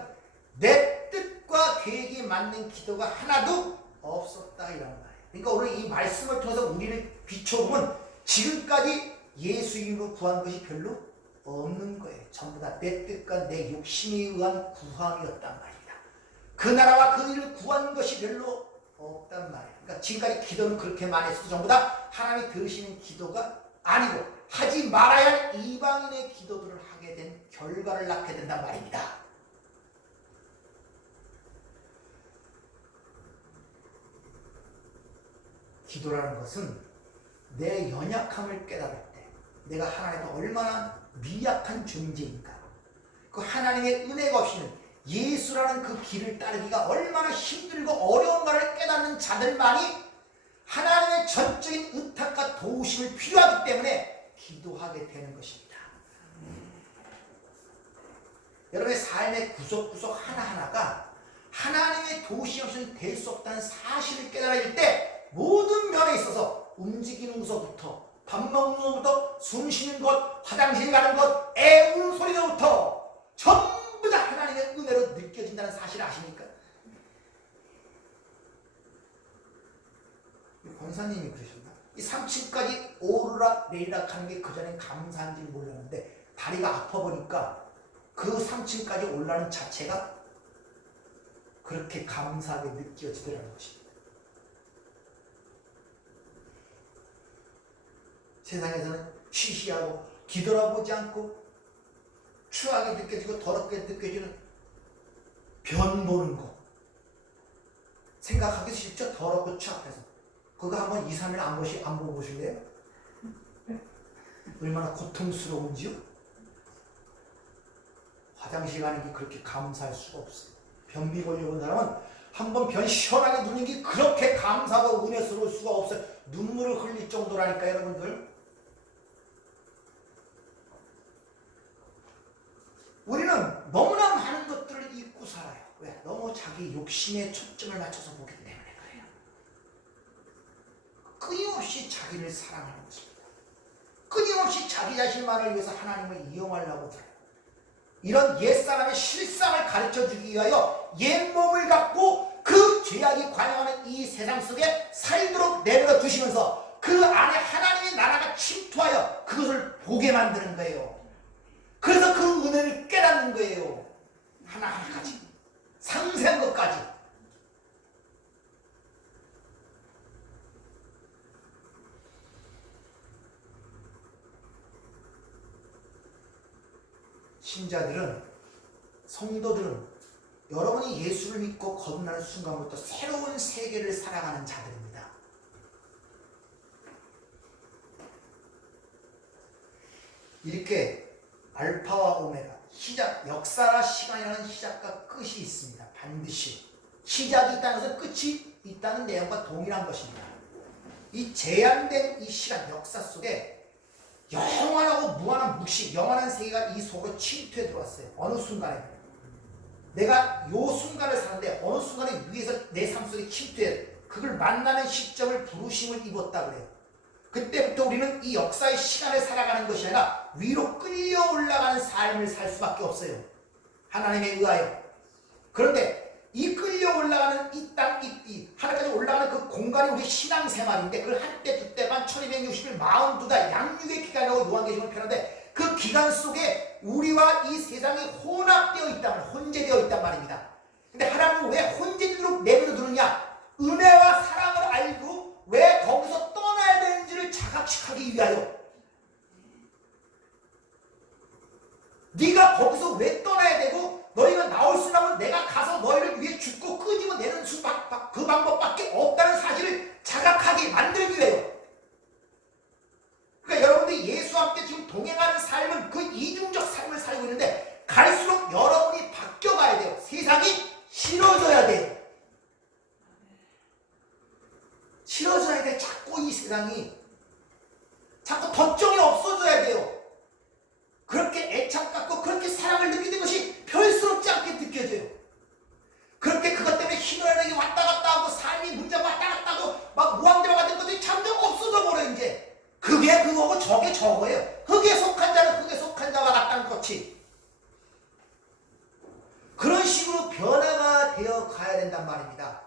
내 뜻과 계획이 맞는 기도가 하나도 없었다 이라는 말이에요. 그러니까 오늘 이 말씀을 통해서 우리를 비춰보면 지금까지 예수 이름으로 구한 것이 별로 없는 거예요. 전부 다 내 뜻과 내 욕심에 의한 구함이었단 말입니다. 그 나라와 그 일을 구한 것이 별로 없단 말이에요. 그러니까 지금까지 기도는 그렇게 많이 했어도 전부 다 하나님이 들으시는 기도가 아니고 하지 말아야 할 이방인의 기도들을 하게 된 결과를 낳게 된단 말입니다. 기도라는 것은 내 연약함을 깨달을 때 내가 하나님과 얼마나 미약한 존재인가, 그 하나님의 은혜가 없이는 예수라는 그 길을 따르기가 얼마나 힘들고 어려운가를 깨닫는 자들만이 하나님의 전적인 의탁과 도우심을 필요하기 때문에 기도하게 되는 것입니다. 여러분의 삶의 구석구석 하나하나가 하나님의 도우심 없이는 될 수 없다는 사실을 깨달을 때 모든 면에 있어서 움직이는 것부터 밥 먹는 것부터 숨 쉬는 것, 화장실 가는 것, 애 우는 소리로부터 전부 다 하나님의 은혜로 느껴진다는 사실 아십니까? 권사님이 그러셨나? 이 3층까지 오르락 내리락 하는 게 그전엔 감사한지 몰랐는데 다리가 아파 보니까 그 3층까지 올라가는 자체가 그렇게 감사하게 느껴지더라는 것입니다. 세상에서는 시시하고 뒤돌아보지 않고 추하게 느껴지고 더럽게 느껴지는 변 보는 거 생각하기 쉽죠? 더럽고 추악해서. 그거 한번 2, 3일 안 보고 보실래요? 얼마나 고통스러운지요? 화장실 가는 게 그렇게 감사할 수가 없어요. 변비 걸려본 사람은 한번 변 시원하게 누는 게 그렇게 감사하고 은혜스러울 수가 없어요. 눈물을 흘릴 정도라니까 여러분들. 우리는 너무나 많은 것들을 잊고 살아요. 왜? 너무 자기 욕심에 초점을 맞춰서 보기 때문에 그래요. 끊임없이 자기를 사랑하는 것입니다. 끊임없이 자기 자신만을 위해서 하나님을 이용하려고 들어요. 이런 옛사람의 실상을 가르쳐주기 위하여 옛몸을 갖고 그 죄악이 관영하는 이 세상 속에 살도록 내버려 두시면서 그 안에 하나님의 나라가 침투하여 그것을 보게 만드는 거예요. 그래서 그 은혜를 깨닫는 거예요. 하나하나까지. 상세한 것까지. 신자들은, 성도들은 여러분이 예수를 믿고 거듭나는 순간부터 새로운 세계를 살아가는 자들입니다. 이렇게 알파와 오메가, 시작, 역사와 시간이라는 시작과 끝이 있습니다. 반드시 시작이 있다는 것은 끝이 있다는 내용과 동일한 것입니다. 이 제한된 이 시간, 역사 속에 영원하고 무한한 묵시, 영원한 세계가 이 속으로 침투해 들어왔어요. 어느 순간에 내가 요 순간을 사는데 어느 순간에 위에서 내 삶 속에 침투해 그걸 만나는 시점을 부르심을 입었다 그래요. 그때부터 우리는 이 역사의 시간을 살아가는 것이 아니라 위로 끌려 올라가는 삶을 살 수밖에 없어요. 하나님에 의하여. 그런데 이 끌려 올라가는 이 땅, 이 하늘까지 올라가는 그 공간이 우리 신앙생활인데 그걸 한때 두때만 1260일 42달 양육의 기간이라고 요한계시록을 표현하는데 그 기간 속에 우리와 이 세상이 혼합되어 있단 말이에요. 혼재되어 있단 말입니다. 근데 하나님은 왜 혼재되도록 내버려 두느냐? 은혜와 사랑을 알고 왜 거기서 떠나야 되는지를 자각시키기 위하여. 네가 거기서 왜 떠나야 되고 너희가 나올 수 있으면 내가 가서 너희를 위해 죽고 끄집어 내는 그 방법밖에 없다는 사실을 자각하게 만들기 위해요. 그러니까 여러분들이 예수와 함께 지금 동행하는 삶은 그 이중적 삶을 살고 있는데 갈수록 여러분이 바뀌어가야 돼요. 세상이 싫어져야 돼요. 싫어져야 돼. 자꾸 이 세상이 자꾸 덧정이 없어져야 돼요. 그렇게 애착 갖고 그렇게 사랑을 느끼는 것이 별스럽지 않게 느껴져요. 그렇게 그것 때문에 희노애락이 왔다 갔다 하고 삶이 문제가 왔다 갔다 하고 막 무한대로 같은 것들이 점점 없어져 버려. 이제 그게 그거고 저게 저거예요. 흙에 속한 자는 흙에 속한 자와 같다는 것이 그런 식으로 변화가 되어 가야 된단 말입니다.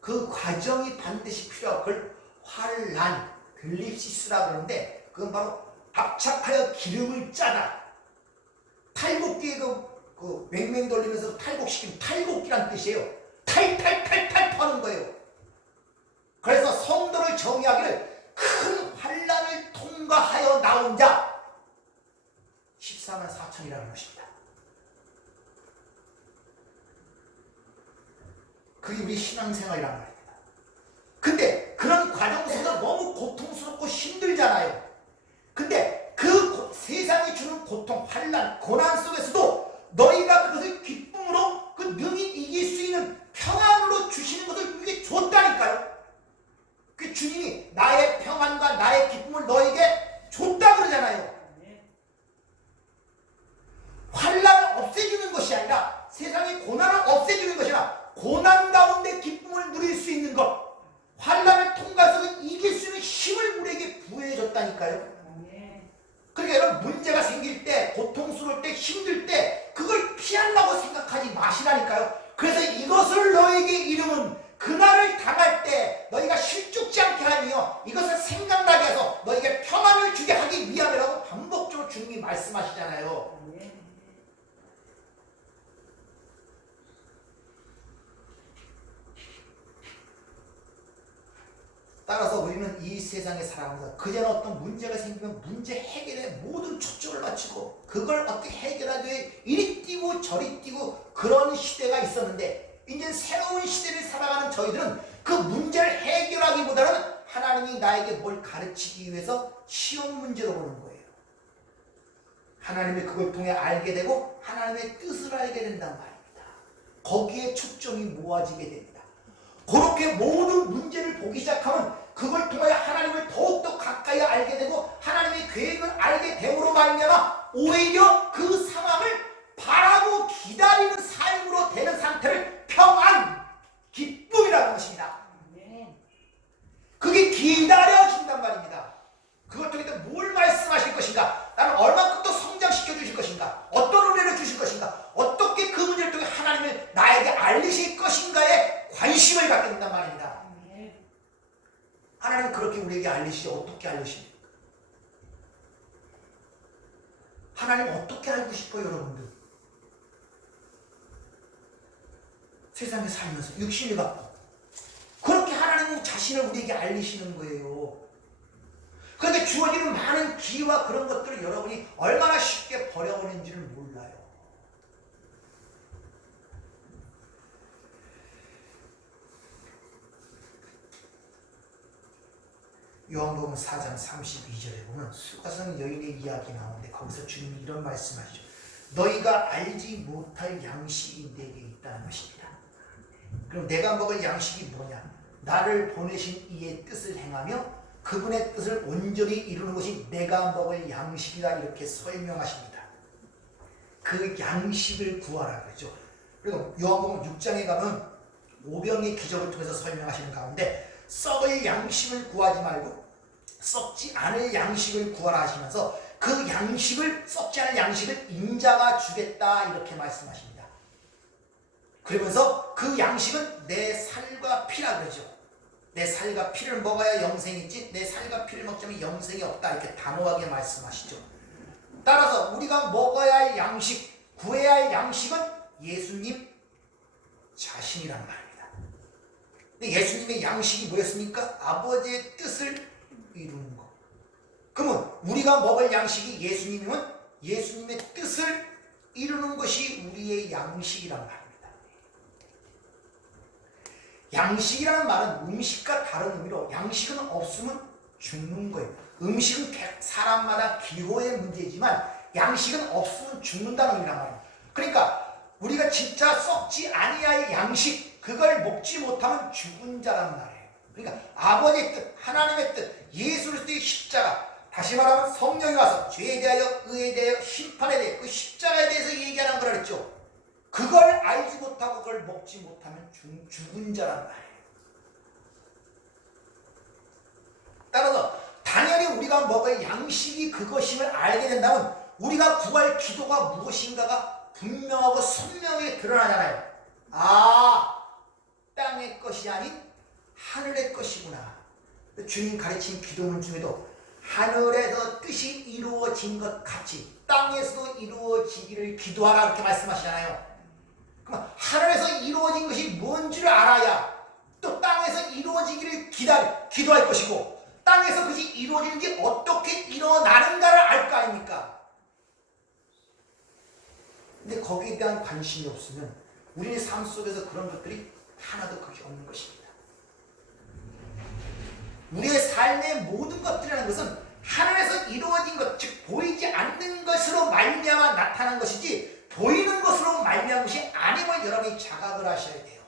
그 과정이 반드시 필요하고 그걸 환란, 들립시스라 그러는데 그건 바로 압착하여 기름을 짜다. 탈곡기에 그 맹맹 돌리면서 탈곡시키는 탈곡기란 뜻이에요. 탈탈탈탈 퍼는 거예요. 그래서 성도를 정의하기를 큰 환란을 통과하여 나온 자 14만 4천이라는 것입니다. 그게 우리 신앙생활이란 말입니다. 근데 그런 과정 속에서 너무 고통스럽고 힘들잖아요. 근데 그 세상이 주는 고통, 환난, 고난 속에서도 너희가 그것을 기쁨으로 그 능히 이길 수 있는 평안으로 주시는 것을 우리에게 줬다니까요. 그 주님이 나의 평안과 나의 기쁨을 너에게 줬다 그러잖아요. 환난을 없애주는 것이 아니라 세상의 고난을 없애주는 것이 아니라 고난 가운데 기쁨을 누릴 수 있는 것, 환난을 통과해서 이길 수 있는 힘을 우리에게 부여해줬다니까요. 그러니까 여러분 문제가 생길 때, 고통스러울 때, 힘들 때 그걸 피하려고 생각하지 마시라니까요. 그래서 이것을 너에게 이름은 그날을 당할 때 너희가 실족지 않게 하며 이것을 생각나게 해서 너에게 평안을 주게 하기 위함이라고 반복적으로 주님이 말씀하시잖아요. 따라서 우리는 이 세상에 살아가면서 그전에 어떤 문제가 생기면 문제 해결에 모든 초점을 맞추고 그걸 어떻게 해결하기 위해 이리 뛰고 저리 뛰고 그런 시대가 있었는데 이제 새로운 시대를 살아가는 저희들은 그 문제를 해결하기보다는 하나님이 나에게 뭘 가르치기 위해서 시험 문제로 보는 거예요. 하나님이 그걸 통해 알게 되고 하나님의 뜻을 알게 된단 말입니다. 거기에 초점이 모아지게 됩니다. 그렇게 모든 문제를 보기 시작하면 그걸 통해 하나님을 더욱더 가까이 알게 되고 하나님의 계획을 알게 되므로 말미암아 오히려 그 상황을 바라고 기다리는 삶으로 되는 상태를 평안, 기쁨이라는 것입니다. 그게 기다려진단 말입니다. 그걸 통해 뭘 말씀하실 것인가? 나는 얼만큼 또 성장시켜 주실 것인가? 어떤 은혜를 주실 것인가? 어떻게 그 문제를 통해 하나님을 나에게 알리실 것인가에 관심을 갖게 된단 말입니다. 하나님은 그렇게 우리에게 알리시지 어떻게 알리십니까? 하나님 어떻게 알고 싶어요, 여러분들? 세상에 살면서 육신을 갖고 그렇게 하나님은 자신을 우리에게 알리시는 거예요. 그런데 주어지는 많은 기회와 그런 것들을 여러분이 얼마나 쉽게 버려버리는지를 몰라요. 요한복음 4장 32절에 보면 수가성 여인의 이야기 나오는데 거기서 주님이 이런 말씀하시죠. 너희가 알지 못할 양식이 내게 있다는 것입니다. 그럼 내가 먹을 양식이 뭐냐? 나를 보내신 이의 뜻을 행하며 그분의 뜻을 온전히 이루는 것이 내가 먹을 양식이다 이렇게 설명하십니다. 그 양식을 구하라 그러죠. 그리고 요한복음 6장에 가면 오병의 기적을 통해서 설명하시는 가운데 썩을 양식을 구하지 말고 썩지 않을 양식을 구하라 하시면서 그 양식을 썩지 않을 양식을 인자가 주겠다 이렇게 말씀하십니다. 그러면서 그 양식은 내 살과 피라 그러죠. 내 살과 피를 먹어야 영생이 있지 내 살과 피를 먹지 않으면 영생이 없다 이렇게 단호하게 말씀하시죠. 따라서 우리가 먹어야 할 양식, 구해야 할 양식은 예수님 자신이란 말입니다. 근데 예수님의 양식이 뭐였습니까? 아버지의 뜻을 이루는 것. 그러면 우리가 먹을 양식이 예수님은 예수님의 뜻을 이루는 것이 우리의 양식이란 말입니다. 양식이라는 말은 음식과 다른 의미로 양식은 없으면 죽는 거예요. 음식은 사람마다 기호의 문제지만 양식은 없으면 죽는다는 의미란 말이에요. 그러니까 우리가 진짜 썩지 아니할 양식 그걸 먹지 못하면 죽은 자란 말이에요. 그러니까 아버지의 뜻, 하나님의 뜻, 예수 그리스도의 십자가 다시 말하면 성령이 와서 죄에 대하여 의에 대하여 심판에 대해 그 십자가에 대해서 얘기하는 거라 그랬죠. 그걸 알지 못하고 그걸 먹지 못하면 죽은 자란 말이에요. 따라서 당연히 우리가 먹을 양식이 그것임을 알게 된다면 우리가 구할 기도가 무엇인가가 분명하고 선명하게 드러나잖아요. 아, 땅의 것이 아닌 하늘의 것이구나. 주님 가르친 기도문 중에도 하늘에서 뜻이 이루어진 것 같이 땅에서도 이루어지기를 기도하라 이렇게 말씀하시잖아요. 그럼 하늘에서 이루어진 것이 뭔 줄 알아야 또 땅에서 이루어지기를 기도할 것이고 땅에서 그것이 이루어지는 게 어떻게 일어나는가를 알 거 아닙니까? 근데 거기에 대한 관심이 없으면 우리의 삶 속에서 그런 것들이 하나도 그게 없는 것입니다. 우리의 삶의 모든 것들이라는 것은 하늘에서 이루어진 것, 즉 보이지 않는 것으로 말미암아 나타난 것이지 보이는 것으로 말미암은 것이 아님을 여러분이 자각을 하셔야 돼요.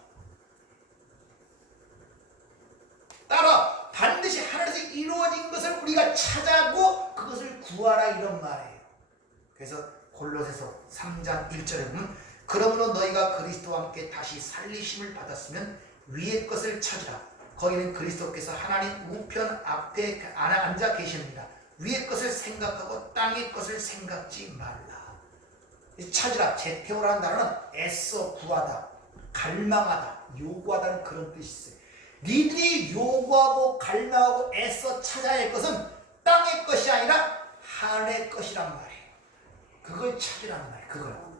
따라 반드시 하늘에서 이루어진 것을 우리가 찾아고 그것을 구하라 이런 말이에요. 그래서 골로새서 3장 1절에 보면 그러므로 너희가 그리스도와 함께 다시 살리심을 받았으면 위의 것을 찾으라. 거기는 그리스도께서 하나님 우편 앞에 앉아 계십니다. 위의 것을 생각하고 땅의 것을 생각지 말라. 찾으라, 제테오라는 단어는 애써 구하다, 갈망하다, 요구하다는 그런 뜻이 있어요. 니들이 요구하고 갈망하고 애써 찾아야 할 것은 땅의 것이 아니라 하늘의 것이란 말이에요. 그걸 찾으라는 말이에요. 그걸.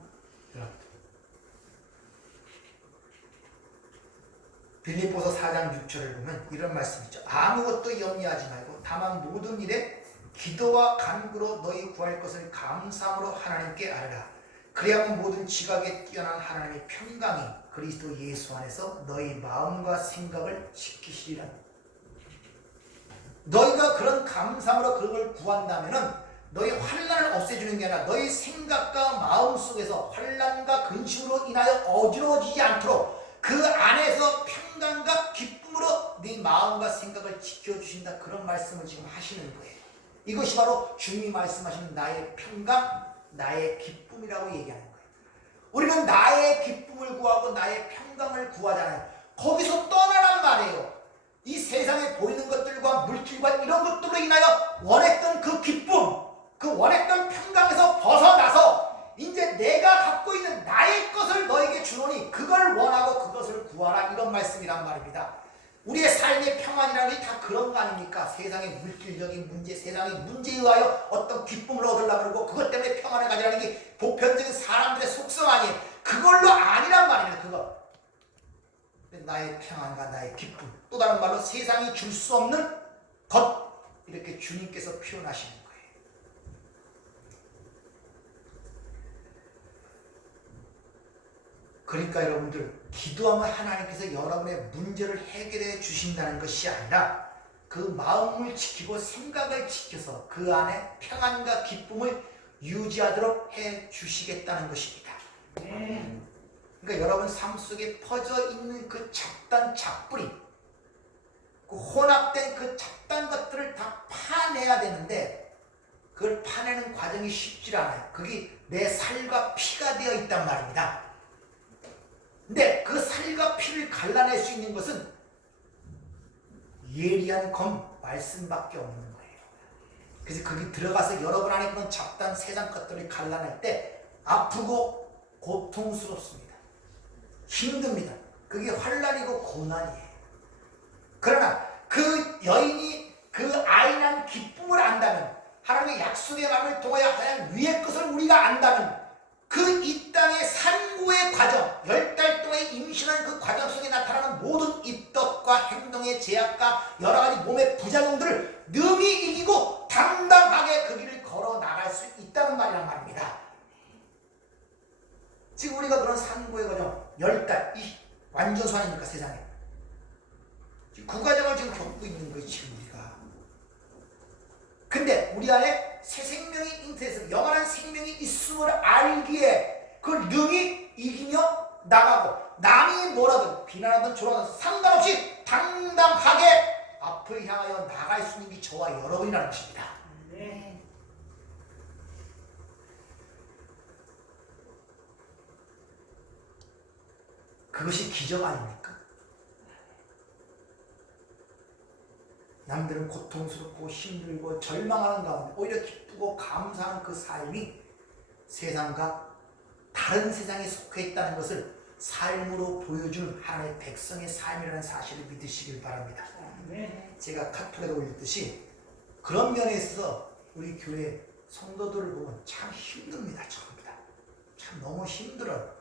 빌립보서 4장 6절을 보면 이런 말씀이 있죠. 아무것도 염려하지 말고 다만 모든 일에 기도와 간구로 너희 구할 것을 감사함으로 하나님께 아뢰라. 그리하면 모든 지각에 뛰어난 하나님의 평강이 그리스도 예수 안에서 너희 마음과 생각을 지키시리라. 너희가 그런 감사함으로 그걸 구한다면은 너희 환난을 없애주는 게 아니라 너희 생각과 마음 속에서 환난과 근심으로 인하여 어지러워지지 않도록 그 안에서 평강과 기쁨으로 네 마음과 생각을 지켜주신다. 그런 말씀을 지금 하시는 거예요. 이것이 바로 주님이 말씀하시는 나의 평강, 나의 기쁨이라고 얘기하는 거예요. 우리는 나의 기쁨을 구하고 나의 평강을 구하잖아요. 거기서 떠나란 말이에요. 이 세상에 보이는 것들과 물질과 이런 것들로 인하여 원했던 그 기쁨, 그 원했던 평강에서 벗어나서 이제 내가 갖고 있는 나의 것을 너에게 주노니 그걸 원하고 그것을 구하라, 이런 말씀이란 말입니다. 우리의 삶의 평안이라는 게 다 그런 거 아닙니까? 세상의 물질적인 문제, 세상의 문제에 의하여 어떤 기쁨을 얻으려고 그러고 그것 때문에 평안을 가지라는 게 보편적인 사람들의 속성 아니에요. 그걸로 아니란 말이에요. 그거 나의 평안과 나의 기쁨, 또 다른 말로 세상이 줄 수 없는 것, 이렇게 주님께서 표현하시는 거예요. 그러니까 여러분들, 기도하면 하나님께서 여러분의 문제를 해결해 주신다는 것이 아니라 그 마음을 지키고 생각을 지켜서 그 안에 평안과 기쁨을 유지하도록 해 주시겠다는 것입니다. 그러니까 여러분 삶 속에 퍼져 있는 그 잡단 잡뿌리, 그 혼합된 그 잡단 것들을 다 파내야 되는데 그걸 파내는 과정이 쉽지 않아요. 그게 내 살과 피가 되어 있단 말입니다. 근데 그 살과 피를 갈라낼 수 있는 것은 예리한 검, 말씀밖에 없는 거예요. 그래서 거기 들어가서 여러분 안에 그런 잡단 세상 것들을 갈라낼 때 아프고 고통스럽습니다. 힘듭니다. 그게 환난이고 고난이에요. 그러나 그 여인이 그 아이 난 기쁨을 안다면, 하나님의 약속의 마음을 통하여 하나님 위의 것을 우리가 안다면, 그 이 땅의 산고의 과정, 10달 동안 임신한 그 과정 속에 나타나는 모든 입덧과 행동의 제약과 여러 가지 몸의 부작용들을 능히 이기고 당당하게 그 길을 걸어 나갈 수 있다는 말이란 말입니다. 지금 우리가 그런 산고의 과정, 10달, 이 완전수 아닙니까, 세상에. 그 과정을 지금 겪고 있는 거예요, 지금 우리가. 근데 우리 안에 새 생명이 잉태해서 영원한 생명이 있음을 알기에 그걸 능히 이기며 나가고, 남이 뭐라든 비난하든 조롱하든 상관없이 당당하게 앞을 향하여 나갈 수 있는 게 저와 여러분이라는 것입니다. 네. 그것이 기적 아닙니까? 남들은 고통스럽고 힘들고 절망하는 가운데 오히려 기쁘고 감사하는 그 삶이 세상과 다른 세상에 속해 있다는 것을 삶으로 보여준 하나님의 백성의 삶이라는 사실을 믿으시길 바랍니다. 네. 제가 카톡에도 올렸듯이 그런 면에 있어서 우리 교회 성도들을 보면 참 힘듭니다. 처음이다. 참 너무 힘들어요.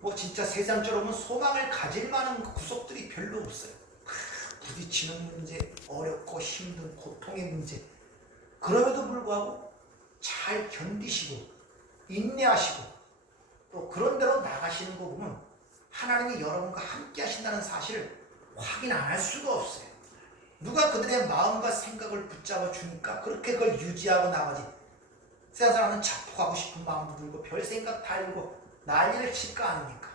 뭐 진짜 세상처럼은 소망을 가질 만한 구석들이 별로 없어요. 부딪히는 문제, 어렵고 힘든 고통의 문제. 그럼에도 불구하고 잘 견디시고 인내하시고 또 그런 대로 나가시는 거 보면 하나님이 여러분과 함께 하신다는 사실을 확인 안 할 수가 없어요. 누가 그들의 마음과 생각을 붙잡아 주니까 그렇게 그걸 유지하고 나가지. 세상 사람은 자폭하고 싶은 마음도 들고 별 생각 다 들고 난리를 칠 거 아닙니까?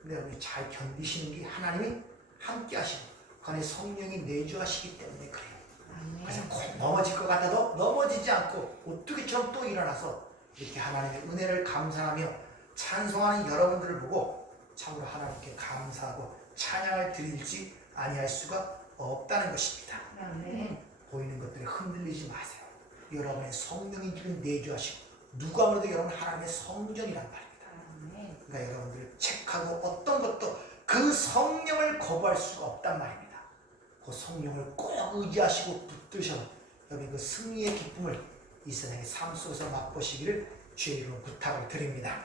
근데 여러분이 잘 견디시는 게 하나님이 함께 하시고 그 안에 성령이 내주하시기 때문에 그래요. 그래서 꼭 넘어질 것 같아도 넘어지지 않고 오뚜기처럼 또 일어나서 이렇게 하나님의 은혜를 감사하며 찬송하는 여러분들을 보고 참으로 하나님께 감사하고 찬양을 드리지 아니할 수가 없다는 것입니다. 보이는 것들에 흔들리지 마세요. 여러분의 성령이 지금 내주하시고 누가 뭐래도 여러분 하나님의 성전이란 말입니다. 그러니까 여러분들 책하고 어떤 것도 그 성령을 거부할 수가 없단 말입니다. 그 성령을 꼭 의지하시고 붙드셔 여러분 그 승리의 기쁨을 이 세상의 삶 속에서 맛보시기를 주의 이름으로 부탁을 드립니다.